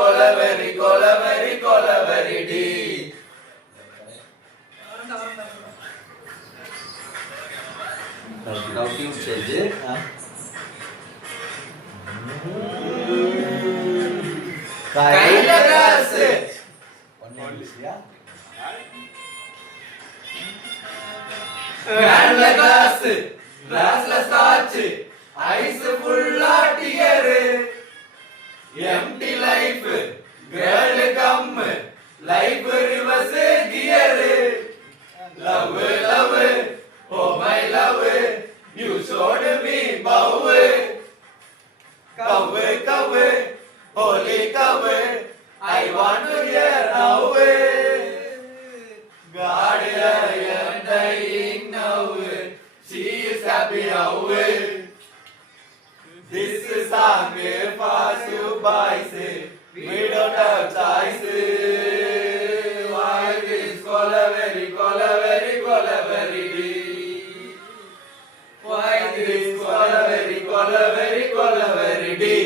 கொலவெறி கொலவெறி கொலவெறிடி. Routing saja. கையில காசு. வேன்ல காசு, கிளாஸ்ல சாச்சு, ஐஸ் ஃபுல்லா tear. Empty life, girl come, life reverse gear. Love love, oh my love, you showed me bow. Cow cow, holy cow, I want to hear now. God, I am dying now. She is happy now. This song for you boys. We don't have choice. Why this kolaveri kolaveri kolaveri? Why this kolaveri kolaveri kolaveri?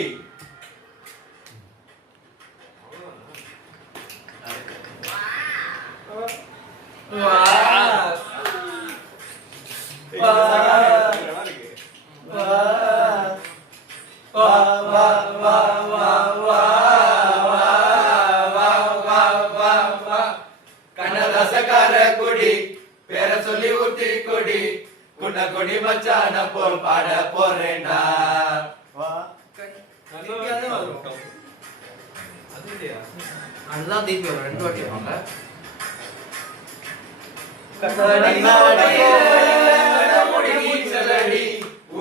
கண்ணதாசக்கார குடி பேர சொல்லி ஊத்தி கொடி குண்ட கொடி மச்சான போல் பாட போறேன்டா. அதுதான் தீபி வரும் 2 வாட்டி வாங்க.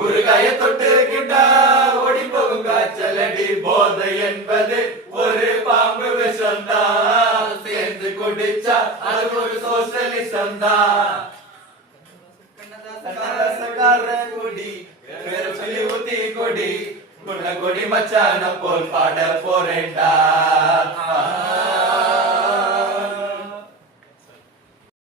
ஊறுகாய தொட்டு கிட்டா ஓடி போகும் காய்ச்சலடி. போதை என்பது ஒரு பாம்பு விஷம் தான், சேர்ந்து குடிச்சா அது ஒரு சோசியலிசம் தான். குடி பேர சொல்லி ஊத்தி கொடி குண்ட கொடி மச்சான போல் பாட போறேன்டா.